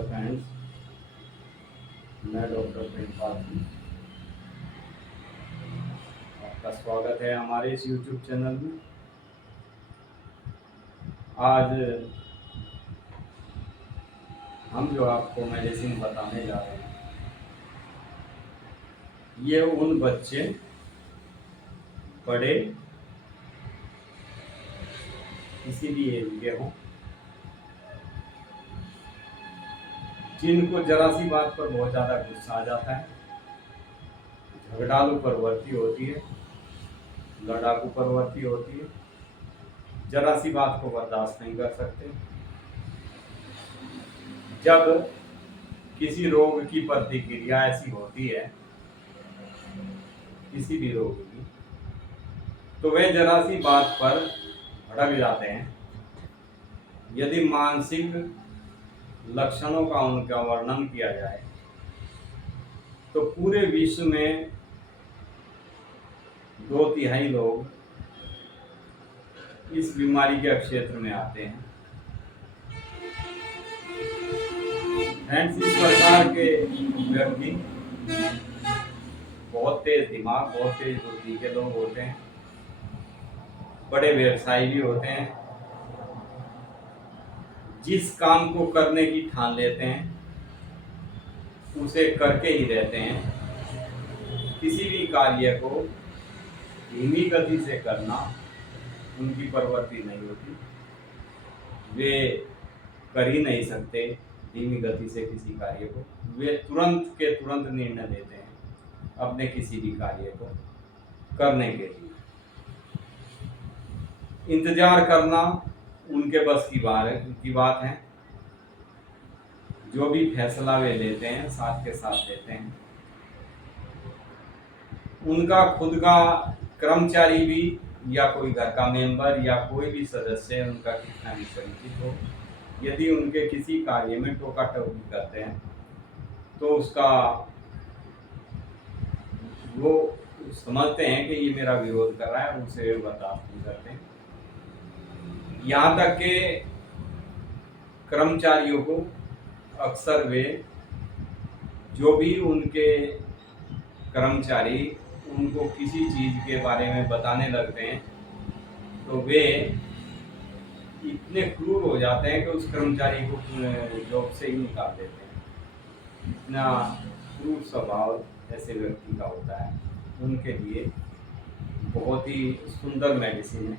Hello friends, मैं doctor Prempal Singh. आपका स्वागत है हमारे इस यूट्यूब चैनल में। आज हम जो आपको मेडिसिन बताने जा रहे हैं, ये उन बच्चे, बड़े, किसी भी एज के हों, जिनको जरा सी बात पर बहुत ज़्यादा गुस्सा आ जाता है, झगड़ालू प्रवृत्ति होती है, लड़ाकू प्रवृत्ति होती है, जरा सी बात को बर्दाश्त नहीं कर सकते। जब किसी रोग की प्रतिक्रिया ऐसी होती है, किसी भी रोग की, तो वे जरा सी बात पर भड़क जाते हैं। यदि मानसिक लक्षणों का उनका वर्णन किया जाए तो पूरे विश्व में 2/3 लोग इस बीमारी के क्षेत्र में आते हैं। फ्रेंड्स, इस प्रकार के व्यक्ति बहुत तेज दिमाग, बहुत तेज बुद्धि के लोग होते हैं, बड़े व्यवसायी भी होते हैं। जिस काम को करने की ठान लेते हैं उसे करके ही रहते हैं। किसी भी कार्य को धीमी गति से करना उनकी प्रवृत्ति नहीं होती। वे कर ही नहीं सकते धीमी गति से किसी कार्य को। वे तुरंत के तुरंत निर्णय लेते हैं अपने किसी भी कार्य को करने के लिए। इंतजार करना उनके बस की बात है। जो भी फैसला वे लेते हैं साथ के साथ लेते हैं। उनका खुद का कर्मचारी भी या कोई घर का मेंबर या कोई भी सदस्य उनका कितना भी परिचित हो, यदि उनके किसी कार्य में टोका टोकी करते हैं तो उसका वो समझते हैं कि ये मेरा विरोध कर रहा है, उसे बर्दाश्त नहीं करते हैं। यहाँ तक के कर्मचारियों को अक्सर वे, जो भी उनके कर्मचारी उनको किसी चीज़ के बारे में बताने लगते हैं तो वे इतने क्रूर हो जाते हैं कि उस कर्मचारी को जॉब से ही निकाल देते हैं। इतना क्रूर स्वभाव ऐसे व्यक्ति का होता है। उनके लिए बहुत ही सुंदर मेडिसिन है।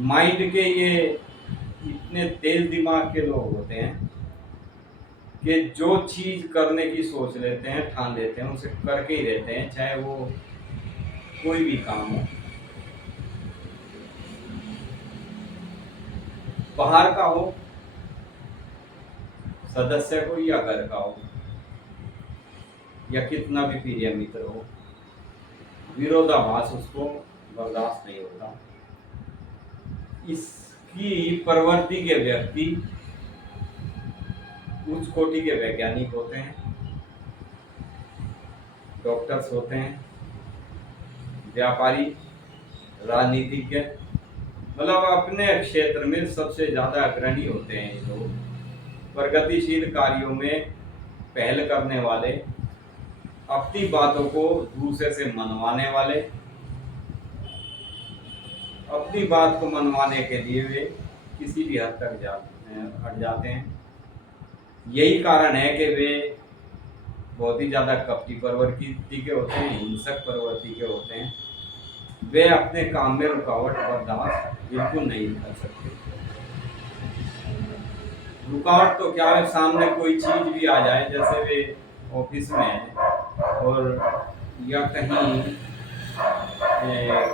माइंड के ये इतने तेज दिमाग के लोग होते हैं कि जो चीज करने की सोच लेते हैं, ठान लेते हैं, उसे करके ही रहते हैं, चाहे वो कोई भी काम हो। बाहर का हो, सदस्य को, या घर का हो, या कितना भी प्रिय मित्र हो, विरोधाभास उसको बर्दाश्त नहीं होता। इसकी प्रवृत्ति के व्यक्ति उच्च कोटि के वैज्ञानिक होते हैं, डॉक्टर्स होते हैं, व्यापारी, राजनीतिज्ञ, मतलब अपने क्षेत्र में सबसे ज़्यादा अग्रणी होते हैं ये लोग। प्रगतिशील कार्यों में पहल करने वाले, अपनी बातों को दूसरे से मनवाने वाले, अपनी बात को मनवाने के लिए वे किसी भी हद तक हट जाते हैं। यही कारण है कि वे बहुत ही ज़्यादा कपटी प्रवृत्ति के होते हैं, हिंसक प्रवृत्ति के होते हैं। वे अपने काम में रुकावट बर्दाश्त बिल्कुल नहीं कर सकते। रुकावट तो क्या है, सामने कोई चीज भी आ जाए, जैसे वे ऑफिस में है और या कहीं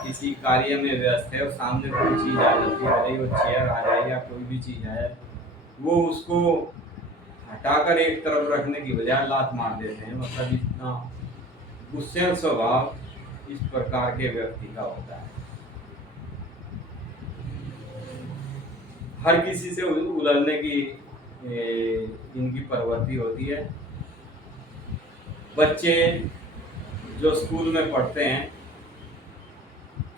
किसी कार्य में व्यस्त है और सामने कोई चीज आ जाती है, भले ही वो चेयर आ जाए या कोई भी चीज आए, वो उसको हटाकर एक तरफ रखने की बजाय लात मार देते हैं। मतलब इतना गुस्सैल स्वभाव इस प्रकार के व्यक्ति का होता है। हर किसी से उलझने की इनकी प्रवृत्ति होती है। बच्चे जो स्कूल में पढ़ते हैं,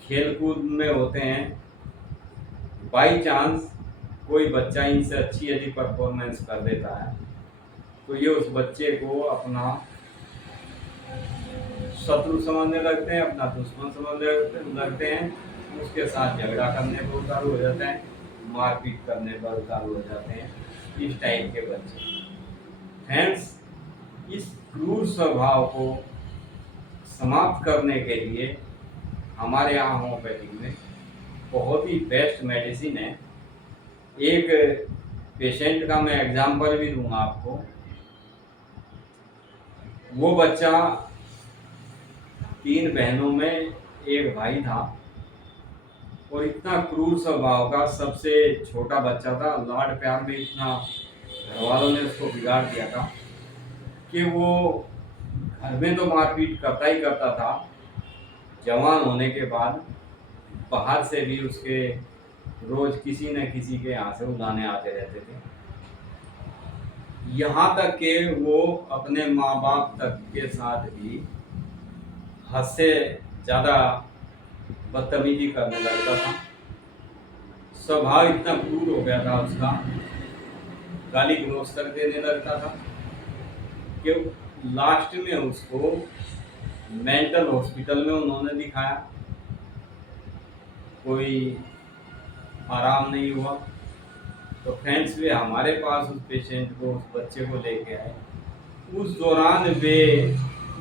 खेल कूद में होते हैं, बाई चांस कोई बच्चा इनसे अच्छी यदि परफॉर्मेंस कर देता है तो ये उस बच्चे को अपना शत्रु समझने लगते हैं, अपना दुश्मन समझने लगते हैं, उसके साथ झगड़ा करने पर उतारू हो जाते हैं, मारपीट करने पर उतारू हो जाते हैं, इस टाइप के बच्चे। फ्रेंड्स, इस क्रूर स्वभाव को समाप्त करने के लिए हमारे यहाँ होम्योपैथिक में बहुत ही बेस्ट मेडिसिन है। एक पेशेंट का मैं एग्जांपल भी दूंगा आपको। वो बच्चा 3 बहनों में एक भाई था और इतना क्रूर स्वभाव का, सबसे छोटा बच्चा था। लाड प्यार में इतना घर वालों ने उसको बिगाड़ दिया था कि वो घर में तो मारपीट करता ही करता था, जवान होने के बाद बाहर से भी उसके रोज किसी न किसी के यहाँ से उलाने आते रहते थे। यहाँ तक कि वो अपने माँ बाप तक के साथ भी हद से ज़्यादा बदतमीजी करने लगता था। स्वभाव इतना क्रूर हो गया था उसका, गाली गलौज कर देने लगता था कि लास्ट में उसको मेंटल हॉस्पिटल में उन्होंने दिखाया, कोई आराम नहीं हुआ। तो फ्रेंड्स, वे हमारे पास उस पेशेंट को, उस बच्चे को लेके आए। उस दौरान वे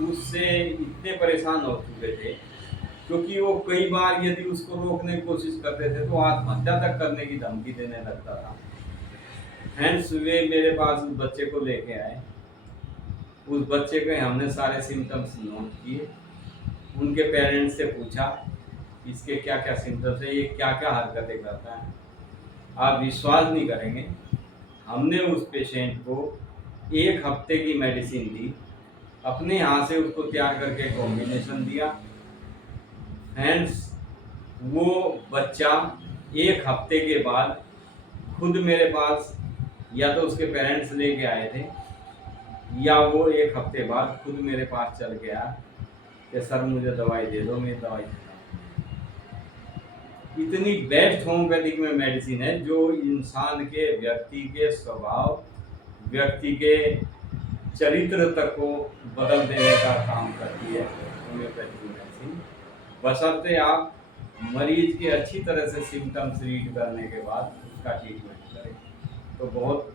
उससे इतने परेशान हो चुके थे क्योंकि वो कई बार यदि उसको रोकने की कोशिश करते थे तो आत्महत्या तक करने की धमकी देने लगता था। फ्रेंड्स, वे मेरे पास उस बच्चे को लेके आए। उस बच्चे के हमने सारे सिम्टम्स नोट किए, उनके पेरेंट्स से पूछा इसके क्या क्या सिम्टम्स है, ये क्या क्या हरकतें करता है। आप विश्वास नहीं करेंगे, हमने उस पेशेंट को 1 हफ्ते की मेडिसिन दी, अपने यहाँ से उसको तैयार करके कॉम्बिनेशन दिया। फ्रेंड्स, वो बच्चा 1 हफ्ते के बाद खुद मेरे पास, या तो उसके पेरेंट्स लेके आए थे या वो 1 हफ्ते बाद खुद मेरे पास चल के आया कि सर मुझे दवाई दे दो, मैं दवाई देता हूँ। इतनी बेस्ट होम्योपैथिक में मेडिसिन है जो इंसान के, व्यक्ति के स्वभाव, व्यक्ति के चरित्र तक को बदल देने का काम करती है होम्योपैथिक मेडिसिन, बशर्ते आप मरीज के अच्छी तरह से सिम्टम्स रीड करने के बाद उसका ट्रीटमेंट करें तो बहुत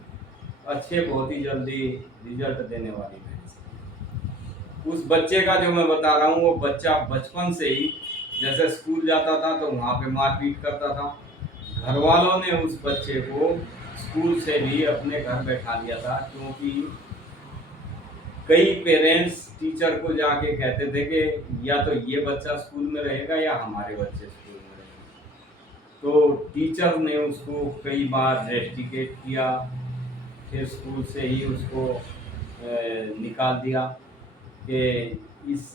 अच्छे, बहुत ही जल्दी रिजल्ट देने वाली मेडिसिन। उस बच्चे का जो मैं बता रहा हूँ, वो बच्चा बचपन से ही जैसे स्कूल जाता था तो वहाँ पे मारपीट करता था। घर वालों ने उस बच्चे को स्कूल से भी अपने घर बैठा लिया था क्योंकि कई पेरेंट्स टीचर को जाके कहते थे कि या तो ये बच्चा स्कूल में रहेगा या हमारे बच्चे स्कूल में रहेंगे। तो टीचर ने उसको कई बार रेस्टिकेट किया, फिर स्कूल से ही उसको निकाल दिया कि इस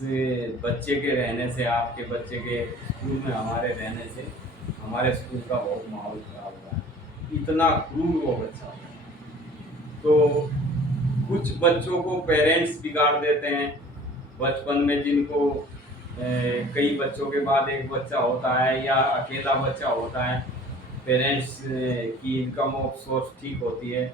बच्चे के रहने से, आपके बच्चे के स्कूल में हमारे रहने से हमारे स्कूल का बहुत माहौल खराब हुआ है। इतना क्रूर वो बच्चा। तो कुछ बच्चों को पेरेंट्स बिगाड़ देते हैं बचपन में, जिनको कई बच्चों के बाद एक बच्चा होता है या अकेला बच्चा होता है, पेरेंट्स की इनकम ऑफ सोर्स ठीक होती है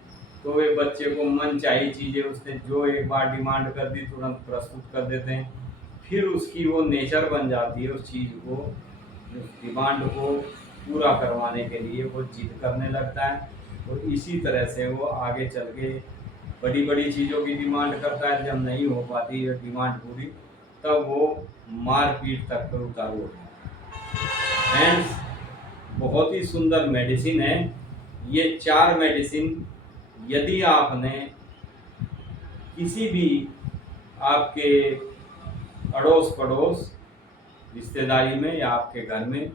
तो वे बच्चे को मन चाहिए चीज़ें उसने जो एक बार डिमांड कर दी तुरंत प्रस्तुत कर देते हैं। फिर उसकी वो नेचर बन जाती है, उस चीज़ को, उस डिमांड को पूरा करवाने के लिए वो जिद करने लगता है और इसी तरह से वो आगे चल के बड़ी बड़ी चीज़ों की डिमांड करता है। जब नहीं हो पाती है डिमांड पूरी तब वो मारपीट तक पर उतारू होता है। फ्रेंड्स, बहुत ही सुंदर मेडिसिन है ये 4 मेडिसिन। यदि आपने किसी भी आपके अड़ोस पड़ोस, रिश्तेदारी में या आपके घर में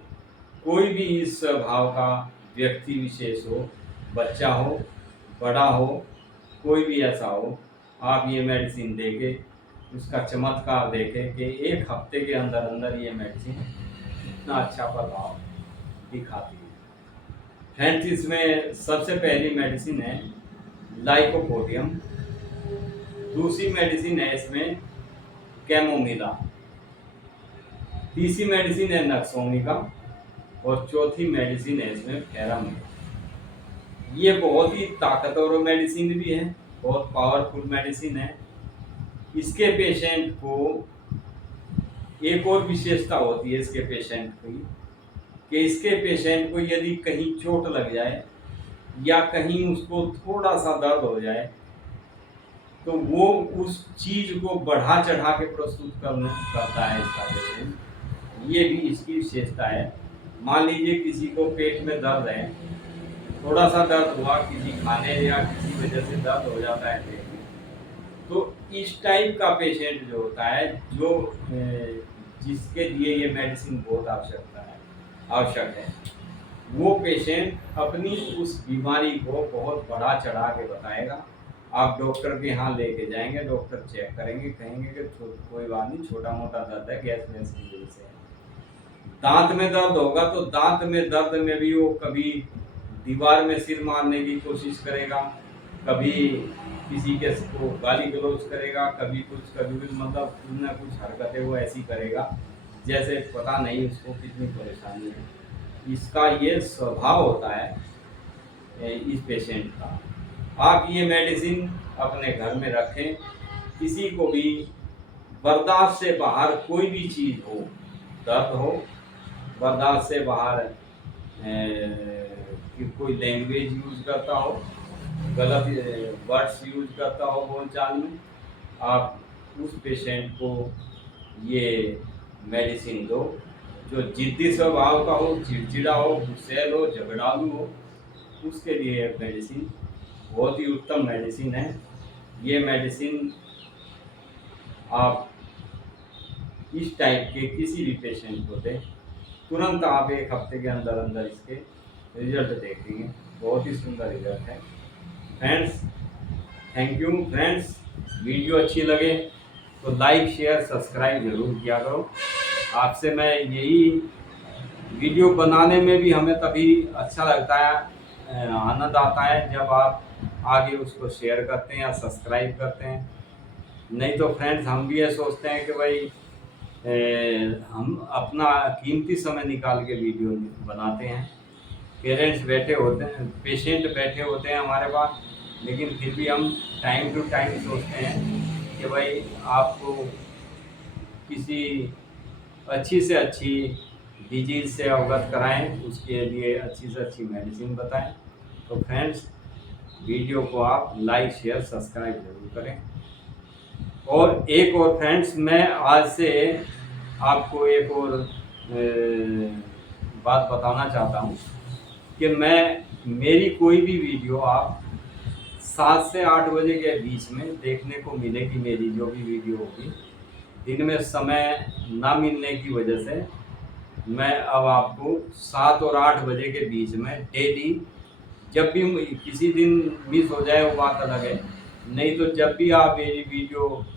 कोई भी इस स्वभाव का व्यक्ति विशेष हो, बच्चा हो, बड़ा हो, कोई भी ऐसा हो, आप ये मेडिसिन देके उसका चमत्कार देखें कि 1 हफ्ते के अंदर अंदर ये मेडिसिन इतना अच्छा प्रभाव दिखाती है। फ्रेंड्स, इसमें सबसे पहली मेडिसिन है लाइकोपोडियम, दूसरी मेडिसिन है इसमें कैमोमिला, तीसरी मेडिसिन है नक्सोमिका और चौथी मेडिसिन है इसमें फेरामिन। ये बहुत ही ताकतवर मेडिसिन भी है, बहुत पावरफुल मेडिसिन है। इसके पेशेंट को एक और विशेषता होती है इसके पेशेंट की, कि इसके पेशेंट को यदि कहीं चोट लग जाए या कहीं उसको थोड़ा सा दर्द हो जाए तो वो उस चीज को बढ़ा चढ़ा के प्रस्तुत करता है इसका पेशेंट। ये भी इसकी विशेषता है। मान लीजिए किसी को पेट में दर्द है, थोड़ा सा दर्द हुआ, किसी खाने या किसी वजह से दर्द हो जाता है पेट में, तो इस टाइप का पेशेंट जो होता है, जो जिसके लिए ये मेडिसिन बहुत आवश्यक है, वो पेशेंट अपनी उस बीमारी को बहुत बढ़ा चढ़ा के बताएगा। आप डॉक्टर के यहाँ लेके जाएंगे, डॉक्टर चेक करेंगे, कहेंगे कि कोई बात नहीं, छोटा मोटा दर्द है, गैस वैस की वजह से है। दांत में दर्द होगा तो दांत में दर्द में भी वो कभी दीवार में सिर मारने की कोशिश करेगा, कभी किसी के को गाली गलौज करेगा, कभी कुछ मतलब कुछ ना कुछ हरकतें वो ऐसी करेगा जैसे पता नहीं उसको कितनी परेशानी है। इसका ये स्वभाव होता है इस पेशेंट का। आप ये मेडिसिन अपने घर में रखें। किसी को भी बर्दाश्त से बाहर कोई भी चीज़ हो, दर्द हो, बर्दाश्त से बाहर कि कोई लैंग्वेज यूज करता हो, गलत वर्ड्स यूज करता हो बोलचाल में, आप उस पेशेंट को ये मेडिसिन दो। जो जिद्दी स्वभाव का हो, चिड़चिड़ा हो, गुस्सैल हो, झगड़ालू हो, उसके लिए मेडिसिन बहुत ही उत्तम मेडिसिन है। ये मेडिसिन आप इस टाइप के किसी भी पेशेंट को दें, तुरंत आप 1 हफ्ते के अंदर अंदर इसके रिजल्ट देखेंगे। बहुत ही सुंदर रिजल्ट है friends. Thank you friends. Video अच्छी लगे तो लाइक शेयर सब्सक्राइब जरूर किया करो। आपसे मैं यही, वीडियो बनाने में भी हमें तभी अच्छा लगता है, आनंद आता है जब आप आगे उसको शेयर करते हैं या सब्सक्राइब करते हैं। नहीं तो फ्रेंड्स हम भी ये सोचते हैं कि भाई हम अपना कीमती समय निकाल के वीडियो बनाते हैं, पेरेंट्स बैठे होते हैं, पेशेंट बैठे होते हैं हमारे पास, लेकिन फिर भी हम टाइम टू टाइम सोचते हैं कि भाई आपको किसी अच्छी से अच्छी डिजीज से अवगत कराएं, उसके लिए अच्छी से अच्छी मेडिसिन बताएं। तो फ्रेंड्स वीडियो को आप लाइक शेयर सब्सक्राइब जरूर करें। और एक और फ्रेंड्स, मैं आज से आपको एक और बात बताना चाहता हूँ कि मेरी कोई भी वीडियो आप 7 से 8 बजे के बीच में देखने को मिलेगी। मेरी जो भी वीडियो होगी, दिन में समय ना मिलने की वजह से मैं अब आपको 7 और 8 बजे के बीच में डेली, जब भी किसी दिन मिस हो जाए वो बात अलग है, नहीं तो जब भी आप मेरी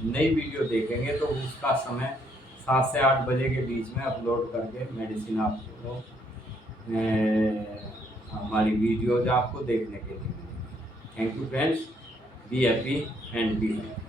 नई वीडियो देखेंगे तो उसका समय 7 से 8 बजे के बीच में अपलोड करके मेडिसिन आपको हमारी वीडियोज आपको देखने के लिए मिलेगी। Thank you friends, be happy and be happy.